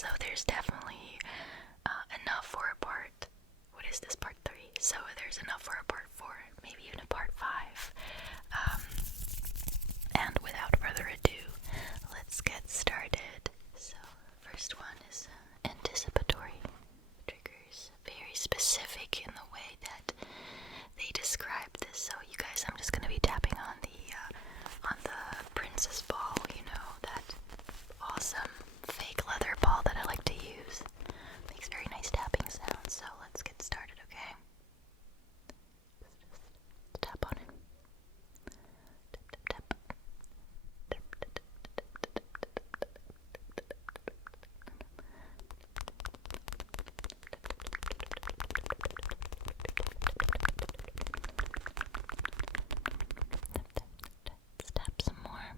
so there's definitely enough for a part. What is this, part 3? So there's enough for a part 4, maybe even a part 5. And without further ado, let's get started. So, first one is anticipatory triggers. Very specific in the way that they describe this. So, you guys, I'm just gonna be tapping on the princess ball. You know, that awesome fake leather ball that I like to use. Makes very nice tapping sounds. So let's get started, okay? Just tap on it. Tap, tap, tap. Let's tap some more.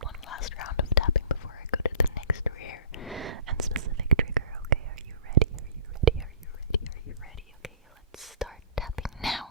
One last round of tapping before I go to the next rare and specific trigger. Okay, are you ready? Are you ready? Are you ready? Are you ready? Okay, let's start tapping now.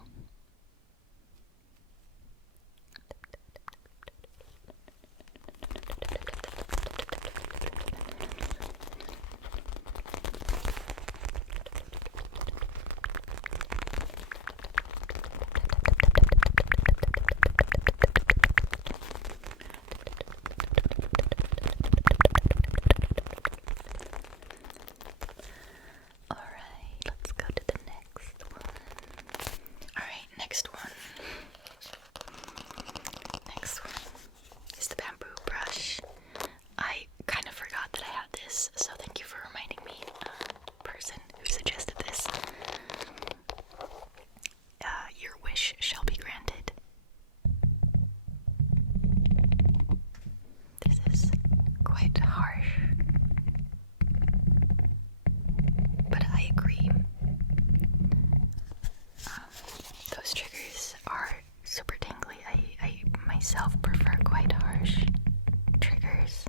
Alright, let's go to the next one. Alright, next one. Next one is the bamboo brush. I kind of forgot that I had this, so thank you for reminding me, person who suggested this. Your wish shall be granted. This is quite harsh, but I agree. Those triggers are super tingly. I myself prefer quite harsh triggers.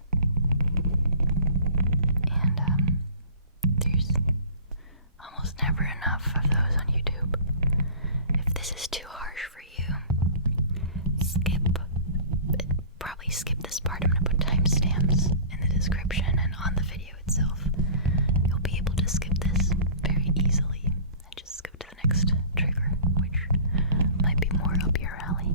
And there's almost never enough of those on YouTube. If this is too harsh for you, probably skip this part. I'm gonna put timestamps in the description and on the video itself. You'll be able to skip this very easily and just go to the next trigger, which might be more up your alley.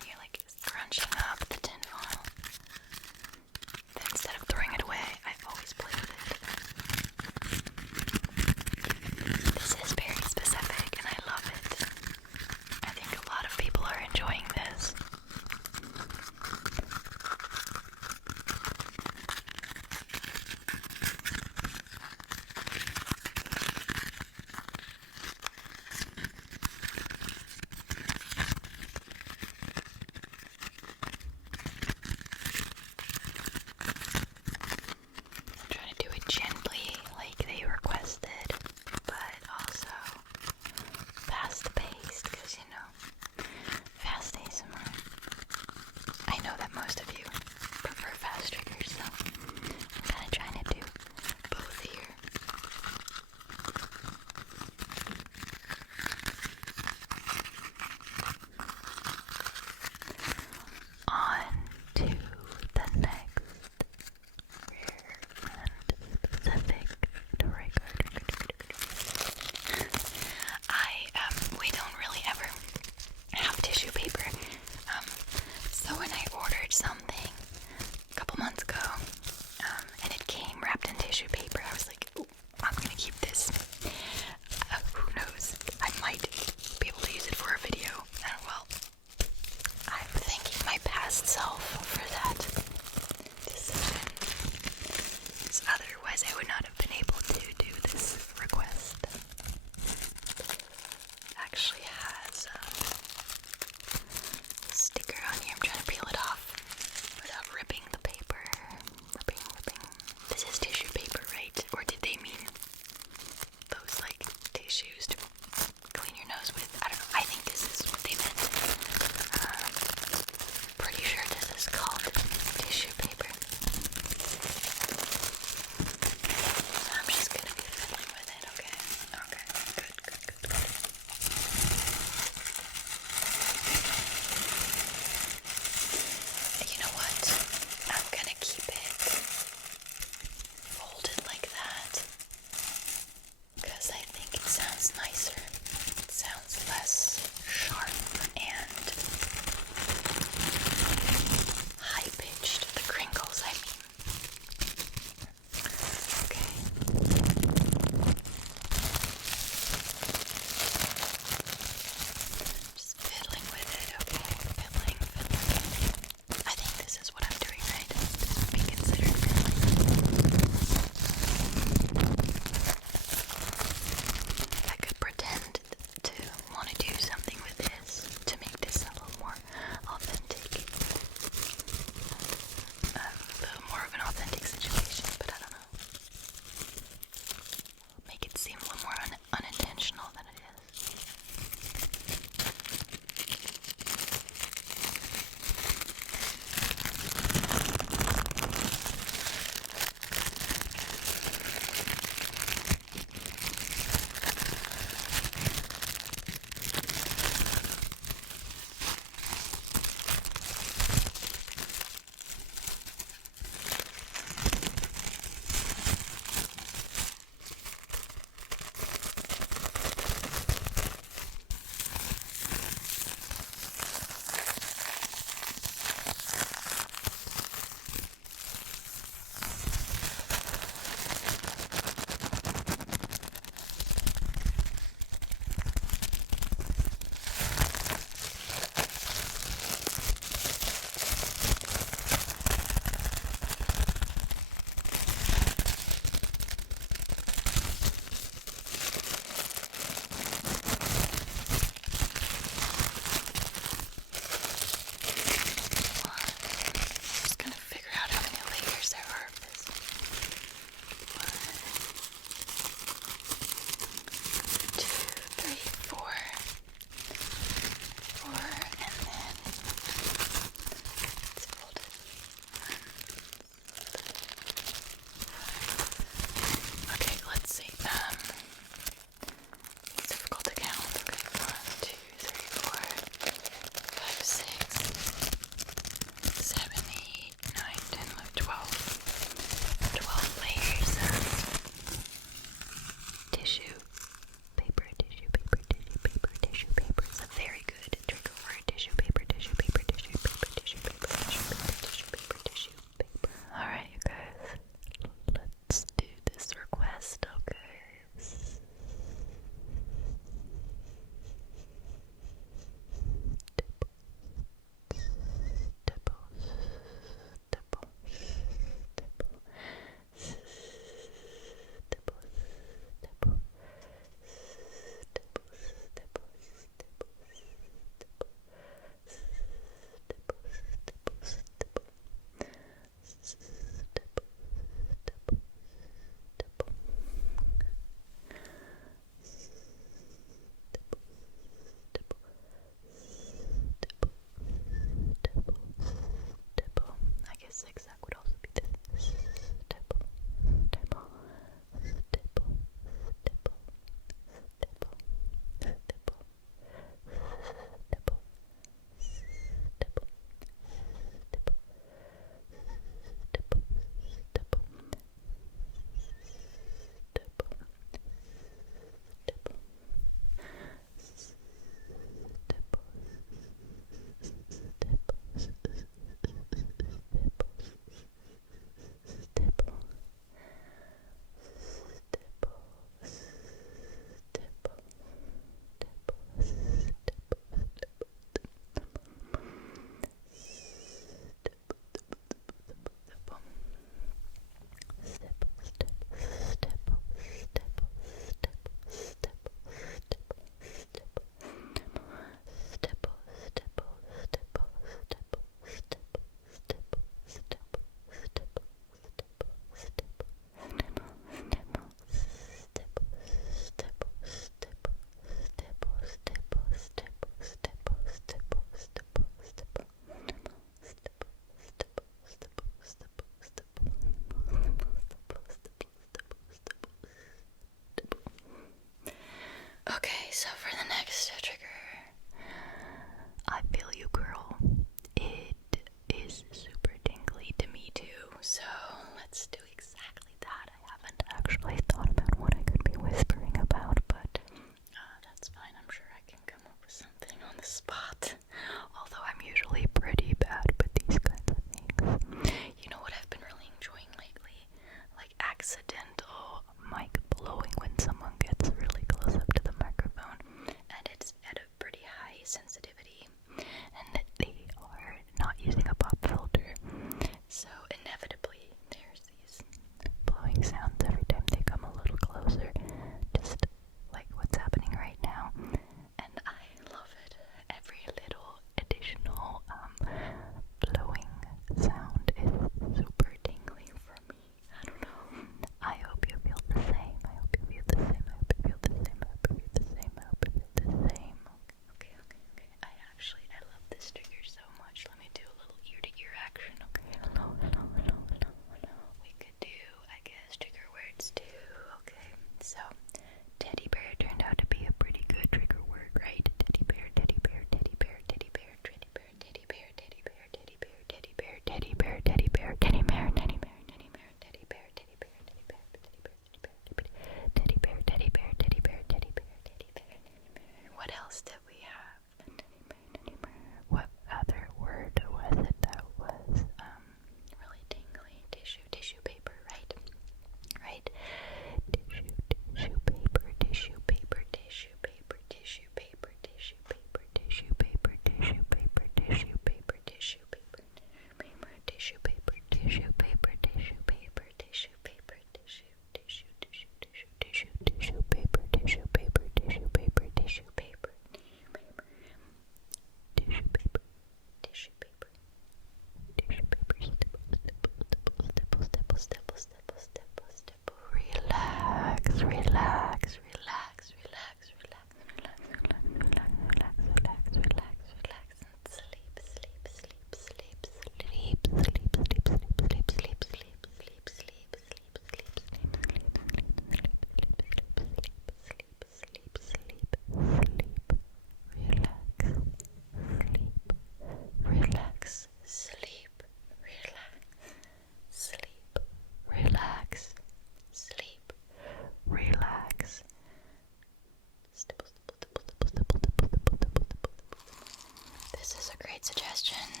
suggestion,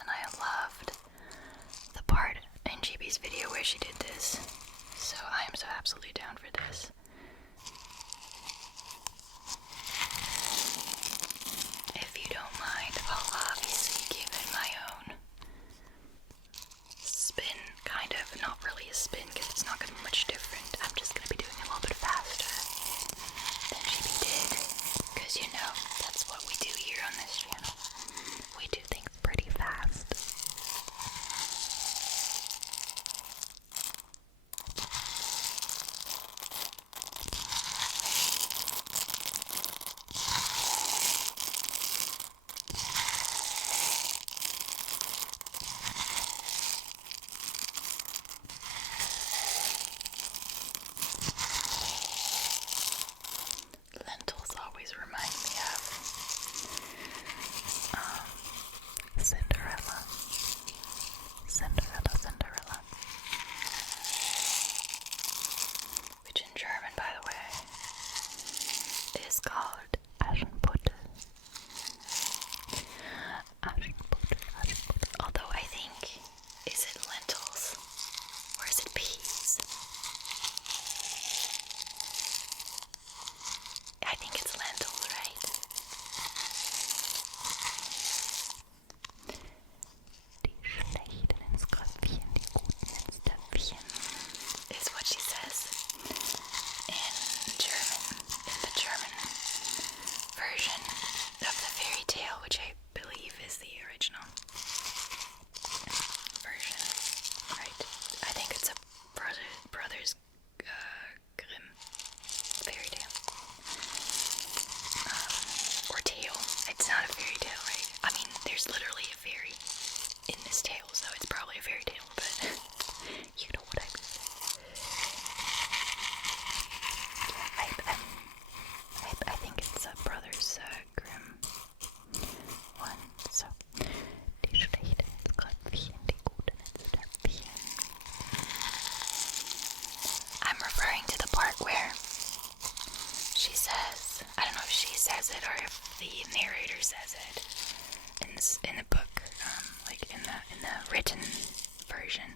and I loved the part in Gibi's video where she did this, so I am so absolutely down for this. If you don't mind, I'll obviously give it my own spin, kind of. Not really a spin, because it's not going to be much different. I'm just going to be doing it a little bit faster than Gibi did, because you know, that's what we do here on this channel. We do things pretty fast. Lentils always remind me of Cinderella. Cinderella. Which in German, by the way, is called Aschenputtel. Although I think, is it lentils or is it peas? I think it's lentils, right? Die schlechten ins Köpfchen, die guten ins Töpfchen, is what she says in German, in the German version of the fairy tale, which I believe is the original version, right? I think it's a Brothers Grimm fairy tale. Or tale. It's not a fairy tale, right? I mean, there's literally a fairy in this tale, so it's probably a fairy tale, but you know what I mean. I think it's a Brothers Grimm one, so die schlechten ins Köpfchen, die guten ins Töpfchen. I'm referring to the part where she says, I don't know if she says it or if the narrator says it in the book, like in the written version,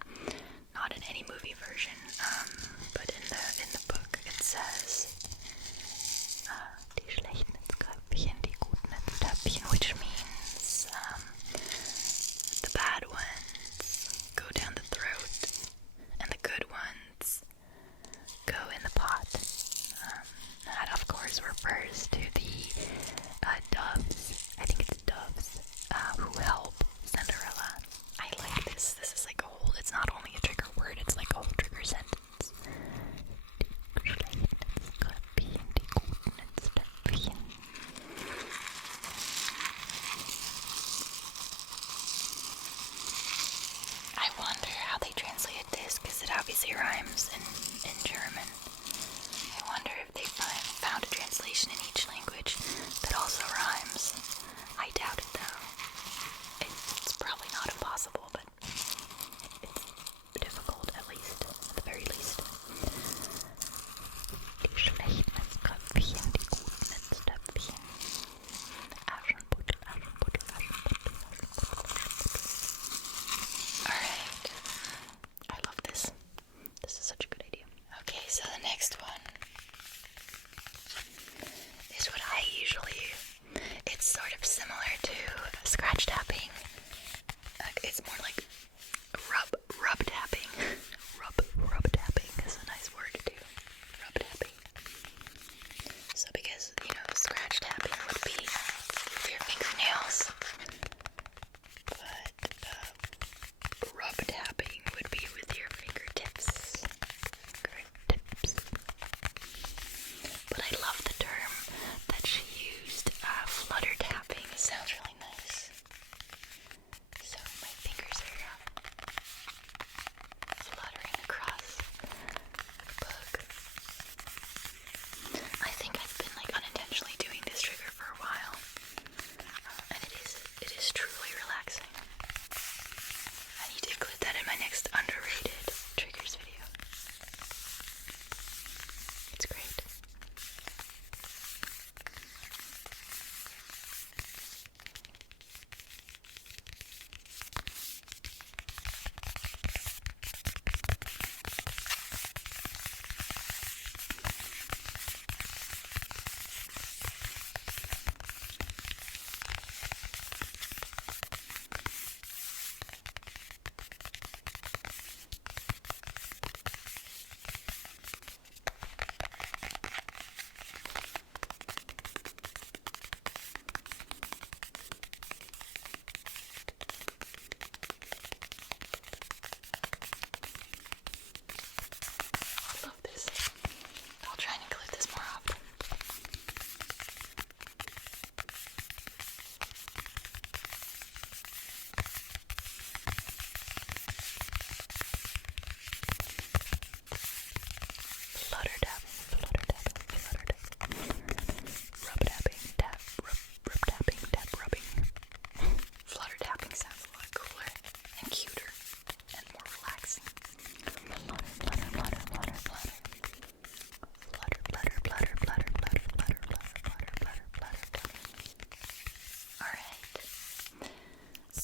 not in any movie version, but in the book it says die schlechten ins Köpfchen, die guten ins Töpfchen, which means the bad ones go down the throat and the good ones go in the pot. That of course refers to the doves, I think it's doves, who help Cinderella. I like this. This is like a whole, it's not only a trigger word, it's like a whole trigger sentence. Die schlechten ins Köpfchen, die guten ins Töpfchen. I wonder how they translated this, because it obviously rhymes in German. I wonder if they found a translation in each language that also rhymes. I doubt it though. It's probably not impossible, but it's difficult at least, at the very least. Die schlechten ins Köpfchen, die guten ins Töpfchen. Aschenputtel, Aschenputtel, Aschenputtel, Aschenputtel. Alright. I love this. This is such a good idea. Okay, so the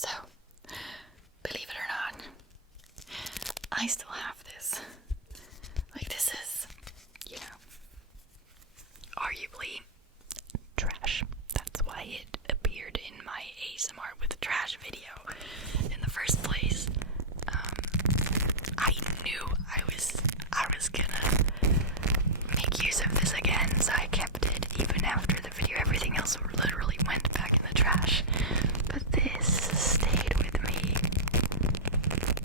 So, believe it or not, I still have this. Like, this is, you know, arguably trash. That's why it appeared in my ASMR with trash video in the first place. I knew I was gonna make use of this again, so I kept it even after the video. Everything else literally went back in the trash, but this stayed with me,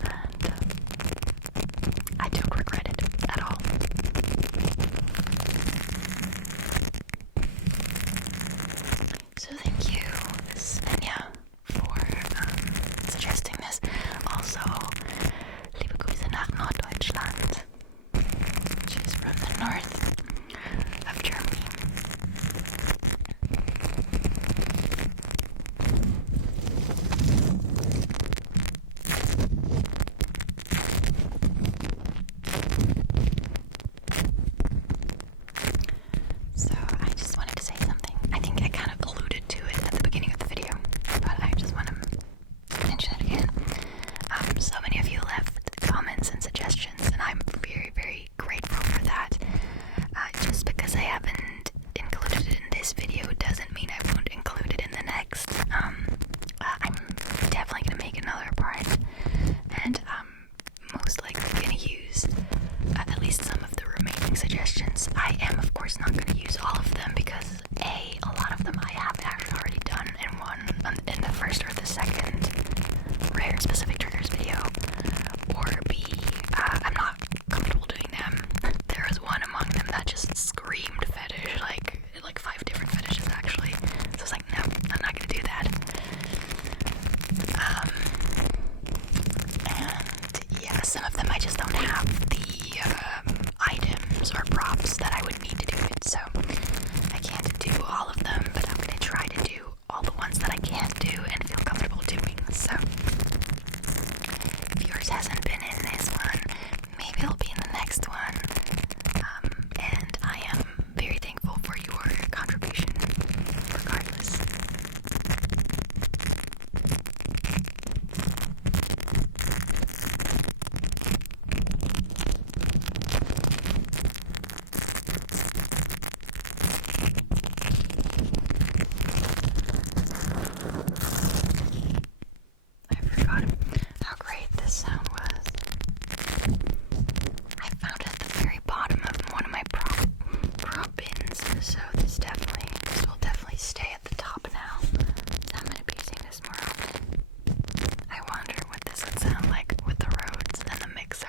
and I don't regret it at all. So thank you, Svenja, for suggesting this. Also, liebe Grüße nach Norddeutschland, which is from the north of Germany. So I just wanted to say something. I think I kind of alluded to it at the beginning of the video, but I just want to mention it again. So many of you left comments and suggestions, and I'm very, very grateful for that. Just because I haven't included it in this video doesn't mean I won't include it in the next. I'm definitely going to make another part, and most likely going to use at least some of the remaining suggestions. I am, of course, not going to use all of them because A, a lot of them I have actually already done in the first or the second rare and specific triggers video, or B, I'm not comfortable doing them. There was one among them that just screamed fetish, like 5 different fetishes actually. So I was like, no, I'm not going to do that. And yeah, some of them I just don't have the items or props that I would need to do it, so I can't do all of them, but I'm going to try to do all the ones that I can do and feel comfortable doing. So if yours hasn't been in this one, maybe it'll be in the next one. And I am very thankful for your contribution regardless. I forgot how great this sound was. I found it at the very bottom of one of my prop bins, so this will definitely stay at the top now. I'm going to be using this more often. I wonder what this would sound like with the Rhodes and the mixer.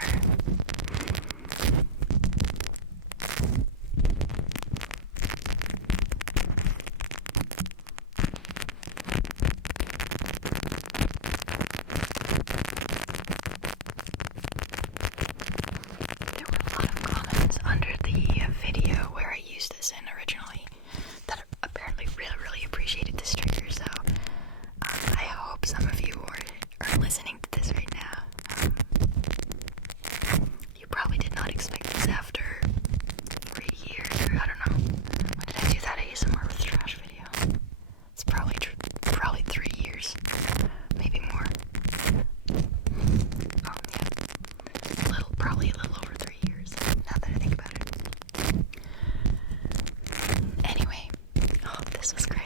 There were a lot of comments under the video where I used this in originally that apparently really appreciated this trigger, so I hope some of you are listening to this right now. You probably did not expect this after 3 years, or I don't know. When did I do that ASMR with trash video? It's probably 3 years, maybe more. Oh yeah, probably a little over 3 years, now that I think about it. Anyway, oh, this was great.